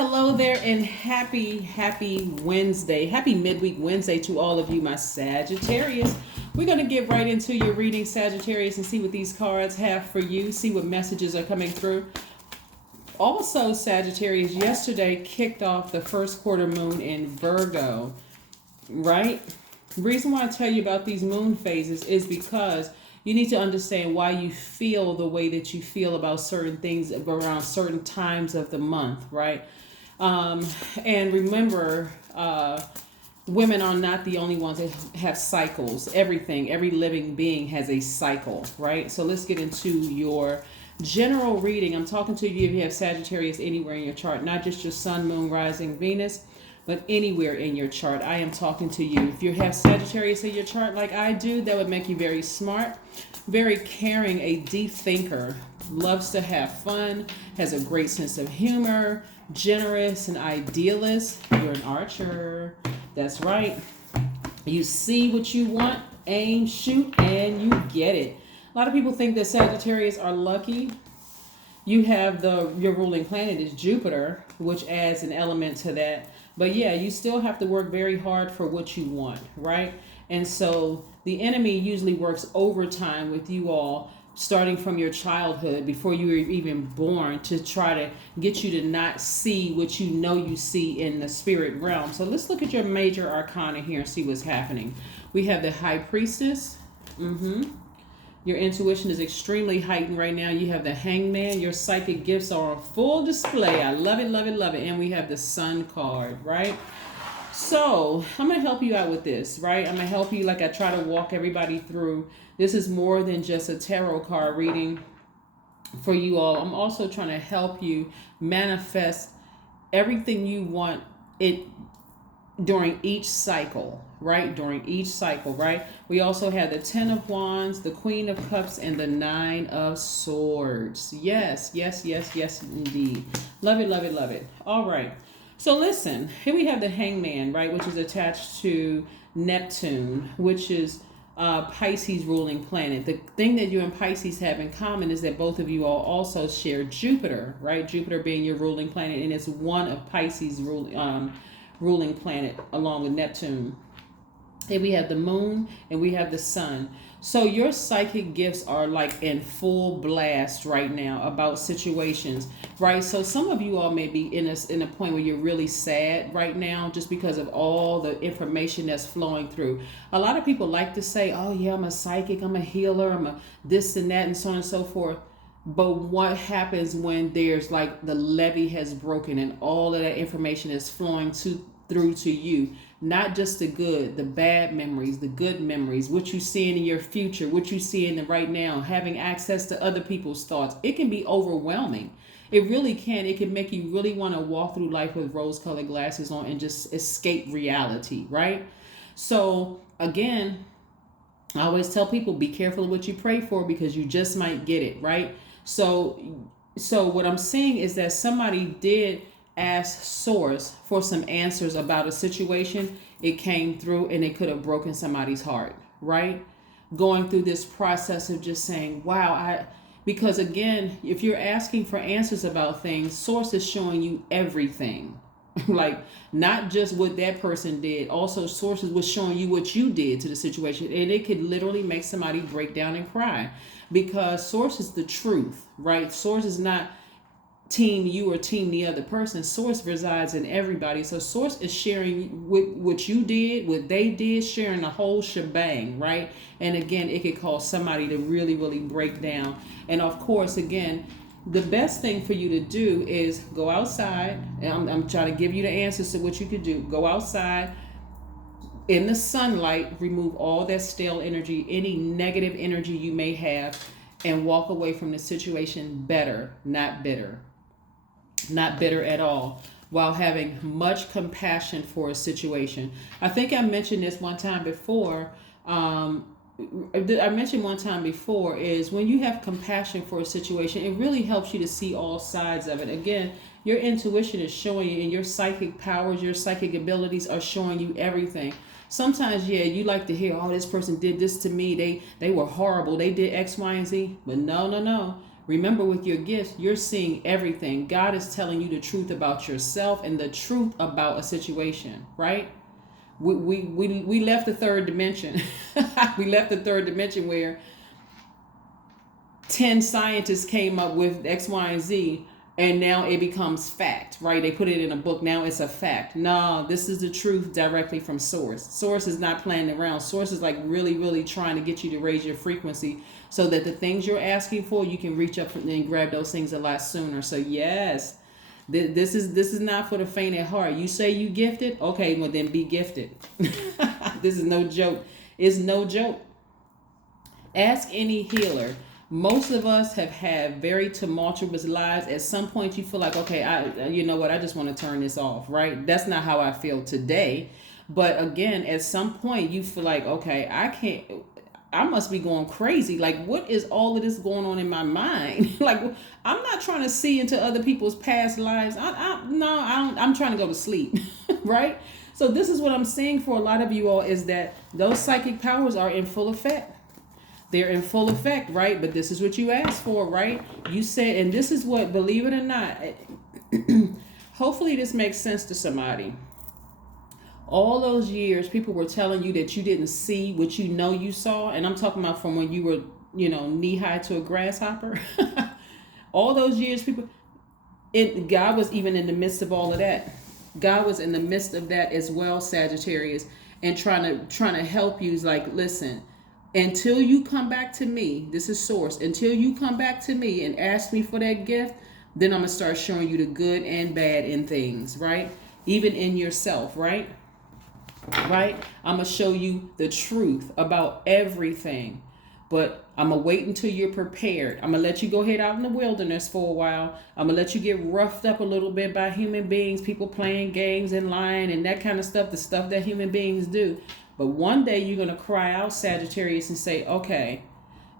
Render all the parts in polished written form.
Hello there, and happy Wednesday. Happy midweek Wednesday to all of you, my Sagittarius. We're going to get right into your reading, Sagittarius, and see what these cards have for you, see what messages are coming through. Also, Sagittarius, yesterday kicked off the first quarter moon in Virgo, right? The reason why I tell you about these moon phases is because you need to understand why you feel the way that you feel about certain things around certain times of the month, right? And remember, women are not the only ones that have cycles. Every living being has a cycle, right? So let's get into your general reading. I'm talking to you if you have Sagittarius anywhere in your chart, not just your sun, moon, rising, Venus, but anywhere in your chart. I am talking to you. If you have Sagittarius in your chart like I do, that would make you very smart, very caring, a deep thinker, loves to have fun, has a great sense of humor, generous, an idealist. You're an archer. That's right. You see what you want, aim, shoot, and you get it. A lot of people think that Sagittarius are lucky. You have your ruling planet is Jupiter, which adds an element to that. But yeah, you still have to work very hard for what you want, right? And so the enemy usually works overtime with you all, starting from your childhood, before you were even born, to try to get you to not see what you know you see in the spirit realm. So let's look at your major arcana here and see what's happening. We have the High Priestess. Your intuition is extremely heightened right now. You have the Hangman. Your psychic gifts are on full display. I love it, love it, love it. And we have the Sun card, right? So I'm going to help you out with this, right? I'm going to help you like I try to walk everybody through. This is more than just a tarot card reading for you all. I'm also trying to help you manifest everything you want it during each cycle, right? During each cycle, right? We also have the 10 of Wands, the Queen of Cups, and the 9 of Swords. Yes, yes, yes, yes, indeed. Love it, love it, love it. All right. So listen, here we have the Hangman, right? Which is attached to Neptune, which is Pisces ruling planet. The thing that you and Pisces have in common is that both of you all also share Jupiter, right? Jupiter being your ruling planet, and it's one of Pisces ruling planet along with Neptune. And we have the moon and we have the sun. So your psychic gifts are like in full blast right now about situations, right? So some of you all may be in a point where you're really sad right now just because of all the information that's flowing through. A lot of people like to say, oh yeah, I'm a psychic, I'm a healer, I'm a this and that and so on and so forth. But what happens when there's like the levee has broken and all of that information is flowing through to you? Not just the good, the bad memories, the good memories, what you see in your future, what you see in the right now, having access to other people's thoughts. It can be overwhelming. It really can. It can make you really want to walk through life with rose-colored glasses on and just escape reality, right? So again, I always tell people, be careful of what you pray for because you just might get it, right? So what I'm saying is that somebody did ask Source for some answers about a situation. It came through and it could have broken somebody's heart, right? Going through this process of just saying, wow, because again, if you're asking for answers about things, Source is showing you everything. Like not just what that person did, also Sources was showing you what you did to the situation, and it could literally make somebody break down and cry because Source is the truth, right? Source is not team you or team the other person. Source resides in everybody. So Source is sharing what you did, what they did, sharing the whole shebang, right? And again, it could cause somebody to really, really break down. And of course, again, the best thing for you to do is go outside. And I'm trying to give you the answers to what you could do. Go outside in the sunlight, remove all that stale energy, any negative energy you may have, and walk away from the situation better, not bitter. Not bitter at all, while having much compassion for a situation. I think I mentioned this one time before. Is when you have compassion for a situation, it really helps you to see all sides of it. Again, your intuition is showing you, and your psychic powers, your psychic abilities are showing you everything. Sometimes, yeah, you like to hear, oh, this person did this to me. They were horrible. They did X, Y, and Z. But no. Remember, with your gifts, you're seeing everything. God is telling you the truth about yourself and the truth about a situation, right? We left the third dimension. We left the third dimension where 10 scientists came up with X, Y, and Z, and now it becomes fact, right? They put it in a book. Now it's a fact. No, this is the truth directly from source. Source is not playing around. Source is like really, really trying to get you to raise your frequency so that the things you're asking for, you can reach up and grab those things a lot sooner. So yes, this is not for the faint at heart. You say you gifted? Okay, well then be gifted. This is no joke. It's no joke. Ask any healer. Most of us have had very tumultuous lives. At some point you feel like, okay, you know what, I just want to turn this off, right? That's not how I feel today. But again, at some point you feel like, okay, I must be going crazy. Like, what is all of this going on in my mind? Like, I'm not trying to see into other people's past lives. I'm trying to go to sleep, right? So this is what I'm saying for a lot of you all, is that those psychic powers are in full effect. They're in full effect, right? But this is what you asked for, right? You said, and this is what, believe it or not, hopefully this makes sense to somebody. All those years, people were telling you that you didn't see what you know you saw. And I'm talking about from when you were, knee high to a grasshopper. All those years, God was even in the midst of all of that. God was in the midst of that as well, Sagittarius, and trying to help you. Is like, listen, until you come back to me, this is source, until you come back to me and ask me for that gift, then I'm going to start showing you the good and bad in things, right? Even in yourself, right? Right? I'm going to show you the truth about everything. But I'm going to wait until you're prepared. I'm going to let you go ahead out in the wilderness for a while. I'm going to let you get roughed up a little bit by human beings, people playing games and lying and that kind of stuff, the stuff that human beings do. But one day you're going to cry out, Sagittarius, and say, okay,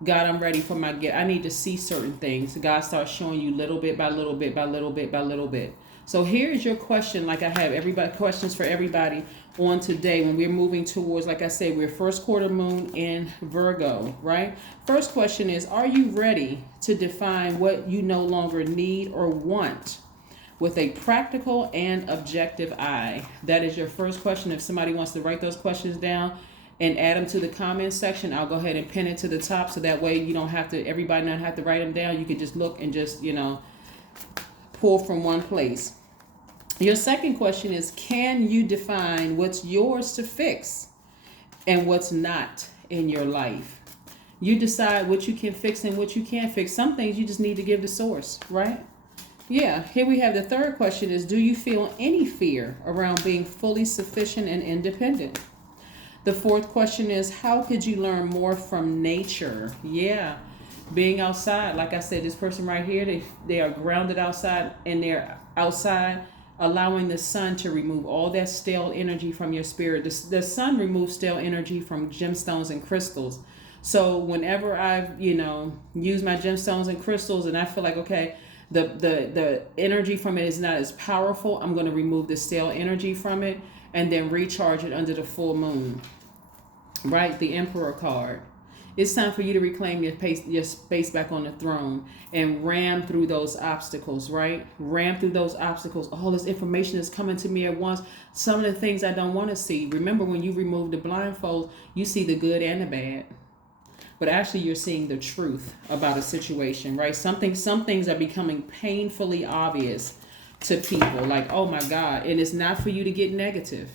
God, I'm ready for my gift. I need to see certain things. God starts showing you little bit by little bit by little bit by little bit. So here's your question, like I have questions for everybody on today when we're moving towards, like I said, we're first quarter moon in Virgo, right? First question is, are you ready to define what you no longer need or want with a practical and objective eye? That is your first question. If somebody wants to write those questions down and add them to the comment section, I'll go ahead and pin it to the top, so that way you don't have to, everybody not have to write them down. You can just look and just, pull from one place. Your second question is, can you define what's yours to fix and what's not in your life? You decide what you can fix and what you can't fix. Some things you just need to give the source, right? Yeah, here we have the third question is, do you feel any fear around being fully sufficient and independent? The fourth question is, how could you learn more from nature? Yeah, being outside. Like I said, this person right here, they are grounded outside, and they're outside allowing the sun to remove all that stale energy from your spirit. The sun removes stale energy from gemstones and crystals. So whenever I've, used my gemstones and crystals and I feel like, okay, the energy from it is not as powerful, I'm going to remove the stale energy from it and then recharge it under the full moon. Right? The Emperor card. It's time for you to reclaim your space back on the throne and ram through those obstacles, right? Ram through those obstacles. All this information is coming to me at once. Some of the things I don't want to see. Remember, when you remove the blindfold, you see the good and the bad. But actually, you're seeing the truth about a situation, right? Some things are becoming painfully obvious to people. Like, oh my God. And it's not for you to get negative.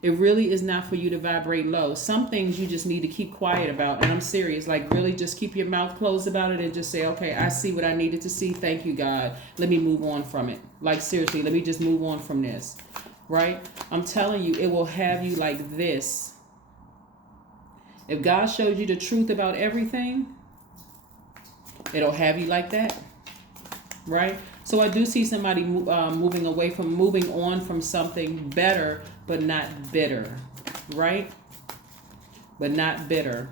It really is not for you to vibrate low. Some things you just need to keep quiet about. And I'm serious. Like, really just keep your mouth closed about it and just say, okay, I see what I needed to see. Thank you, God. Let me move on from it. Like, seriously, let me just move on from this. Right? I'm telling you, it will have you like this. If God showed you the truth about everything, it'll have you like that. Right? So I do see somebody moving on from something better, but not bitter, right? But not bitter.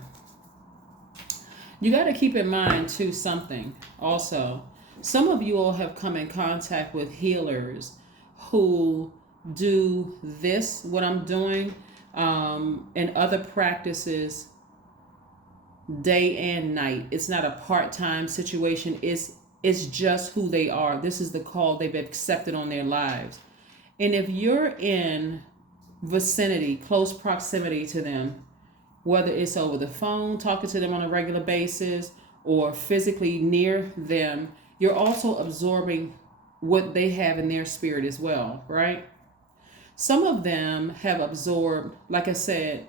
You got to keep in mind too something also. Some of you all have come in contact with healers who do this, what I'm doing, and other practices day and night. It's not a part-time situation. It's just who they are. This is the call they've accepted on their lives. And if you're in vicinity, close proximity to them, whether it's over the phone, talking to them on a regular basis, or physically near them, you're also absorbing what they have in their spirit as well, right? Some of them have absorbed, like I said,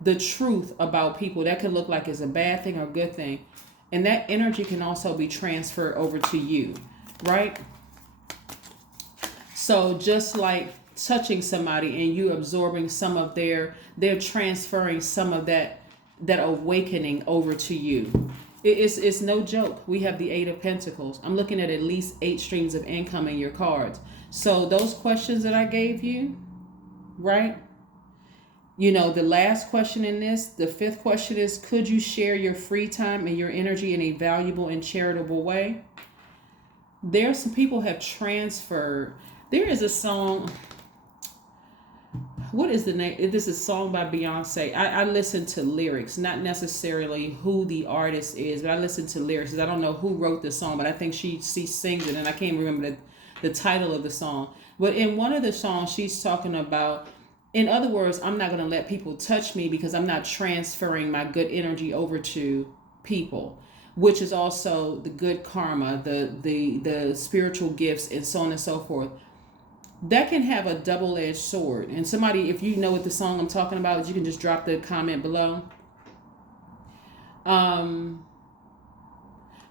the truth about people. That could look like it's a bad thing or a good thing. And that energy can also be transferred over to you, right? So just like touching somebody and you absorbing some of they're transferring some of that awakening over to you. It's no joke. We have the 8 of Pentacles. I'm looking at least 8 streams of income in your cards. So those questions that I gave you, right? You know, the last question in this, the 5th question is, could you share your free time and your energy in a valuable and charitable way? There, some people have transferred. There is a song. What is the name? This is a song by Beyonce. I listen to lyrics, not necessarily who the artist is, but I listen to lyrics. I don't know who wrote the song, but I think she sings it, and I can't remember the title of the song. But in one of the songs, she's talking about, in other words, I'm not going to let people touch me because I'm not transferring my good energy over to people, which is also the good karma, the spiritual gifts, and so on and so forth. That can have a double-edged sword. And somebody, if you know what the song I'm talking about, you can just drop the comment below.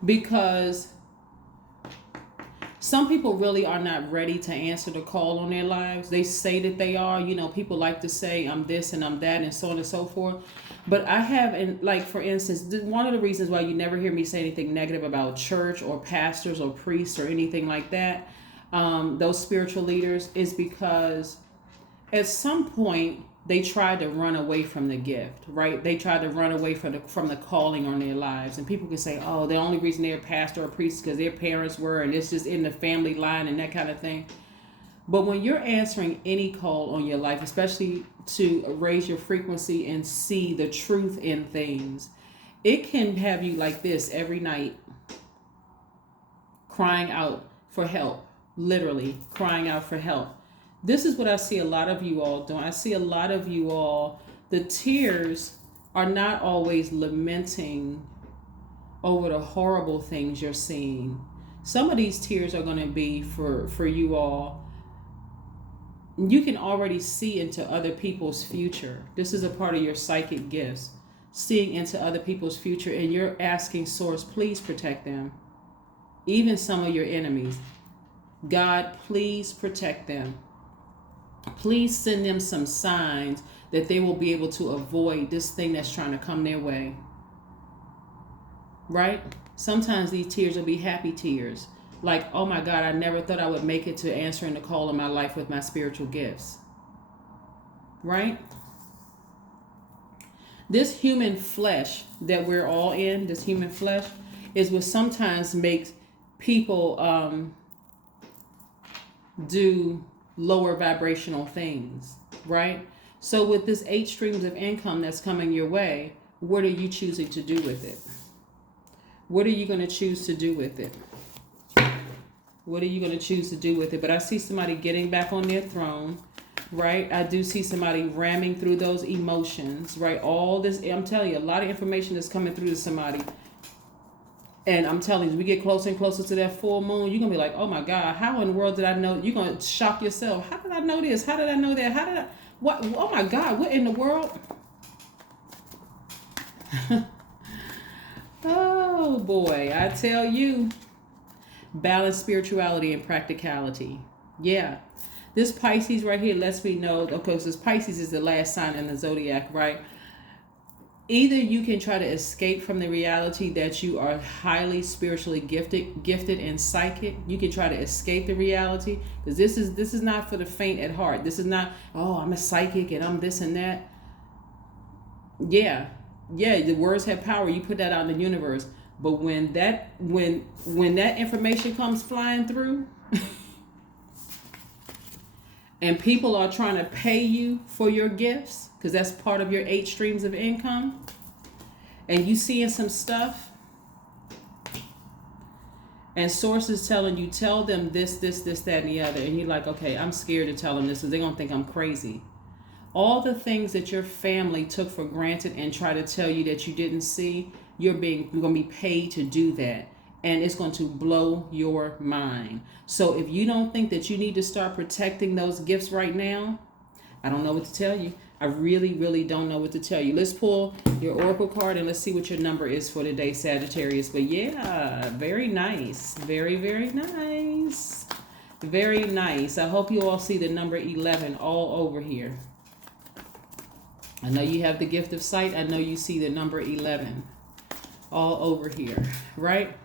Because some people really are not ready to answer the call on their lives. They say that they are. You know, people like to say, I'm this and I'm that and so on and so forth. But I have, and like, for instance, one of the reasons why you never hear me say anything negative about church or pastors or priests or anything like that, those spiritual leaders, is because at some point they tried to run away from the gift, right? They tried to run away from the calling on their lives. And people can say, oh, the only reason they're a pastor or a priest is because their parents were, and it's just in the family line and that kind of thing. But when you're answering any call on your life, especially to raise your frequency and see the truth in things, it can have you like this every night, crying out for help. Literally crying out for help. This is what I see a lot of you all doing. I see a lot of you all, the tears are not always lamenting over the horrible things you're seeing. Some of these tears are going to be for you all. You can already see into other people's future. This is a part of your psychic gifts, seeing into other people's future, and you're asking Source, please protect them. Even some of your enemies. God, please protect them. Please send them some signs that they will be able to avoid this thing that's trying to come their way. Right? Sometimes these tears will be happy tears. Like, oh my God, I never thought I would make it to answering the call in my life with my spiritual gifts. Right? This human flesh that we're all in, this human flesh, is what sometimes makes people do lower vibrational things, right? So with this 8 streams of income that's coming your way, what are you choosing to do with it? What are you going to choose to do with it? What are you going to choose to do with it? But I see somebody getting back on their throne, right? I do see somebody ramming through those emotions, right? All this, I'm telling you, a lot of information is coming through to somebody. And I'm telling you, we get closer and closer to that full moon, you're going to be like, oh my God, how in the world did I know? You're going to shock yourself. How did I know this? How did I know that? How did I, what? Oh my God, what in the world? Oh boy, I tell you, balance spirituality and practicality. Yeah. This Pisces right here lets me know, of course, this Pisces is the last sign in the Zodiac, right? Either you can try to escape from the reality that you are highly spiritually gifted and psychic. You can try to escape the reality, because this is not for the faint at heart. This is not, oh, I'm a psychic and I'm this and that. Yeah, the words have power. You put that out in the universe. But when that information comes flying through, and people are trying to pay you for your gifts, because that's part of your 8 streams of income, and you seeing some stuff, and sources telling you, tell them this, that, and the other, and you're like, okay, I'm scared to tell them this because they're going to think I'm crazy. All the things that your family took for granted and try to tell you that you didn't see, you're going to be paid to do that. And it's going to blow your mind. So if you don't think that you need to start protecting those gifts right now, I don't know what to tell you. I really, really don't know what to tell you. Let's pull your oracle card and let's see what your number is for today, Sagittarius. But yeah, very nice. Very, very nice. Very nice. I hope you all see the number 11 all over here. I know you have the gift of sight. I know you see the number 11 all over here, right?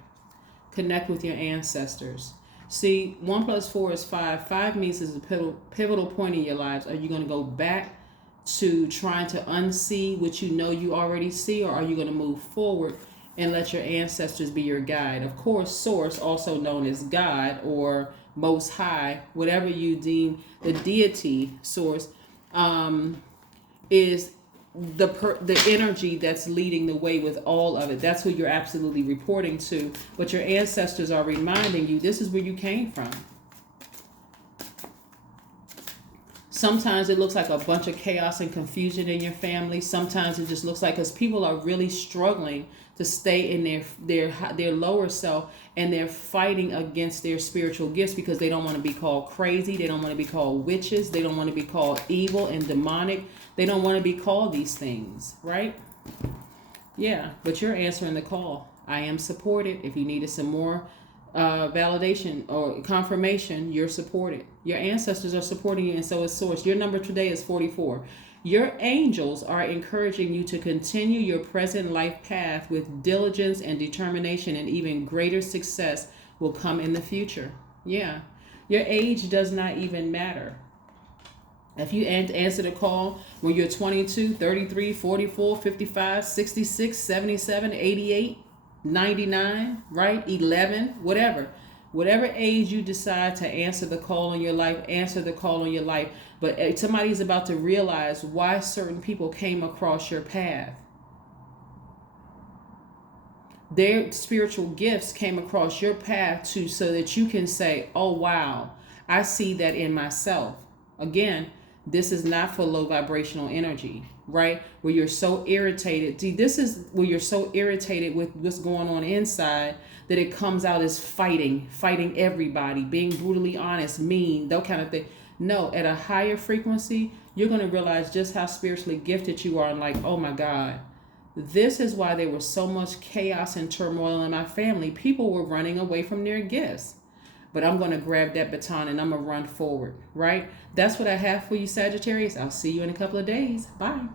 Connect with your ancestors. See, 1 + 4 is 5. 5 means it's a pivotal point in your lives. Are you going to go back to trying to unsee what you know you already see, or are you going to move forward and let your ancestors be your guide? Of course, Source, also known as God or Most High, whatever you deem the deity, Source, is the energy that's leading the way with all of it. That's who you're absolutely reporting to. But your ancestors are reminding you this is where you came from. Sometimes it looks like a bunch of chaos and confusion in your family. Sometimes it just looks like, because people are really struggling to stay in their lower self, and they're fighting against their spiritual gifts because they don't want to be called crazy. They don't want to be called witches. They don't want to be called evil and demonic. They don't want to be called these things, right? Yeah, but you're answering the call. I am supported. If you needed some more validation or confirmation, you're supported. Your ancestors are supporting you, and so is Source. Your number today is 44. Your angels are encouraging you to continue your present life path with diligence and determination, and even greater success will come in the future. Yeah, your age does not even matter. If you answer the call when you're 22, 33, 44, 55, 66, 77, 88, 99, right? 11, whatever age you decide to answer the call in your life, answer the call in your life. But somebody's about to realize why certain people came across your path. Their spiritual gifts came across your path so that you can say, oh wow, I see that in myself. Again, this is not for low vibrational energy, right? Where you're so irritated. See, this is where you're so irritated with what's going on inside that it comes out as fighting everybody, being brutally honest, mean, that kind of thing. No, at a higher frequency, you're going to realize just how spiritually gifted you are, and like, oh my God, this is why there was so much chaos and turmoil in my family. People were running away from their gifts. But I'm going to grab that baton and I'm going to run forward, right? That's what I have for you, Sagittarius. I'll see you in a couple of days. Bye.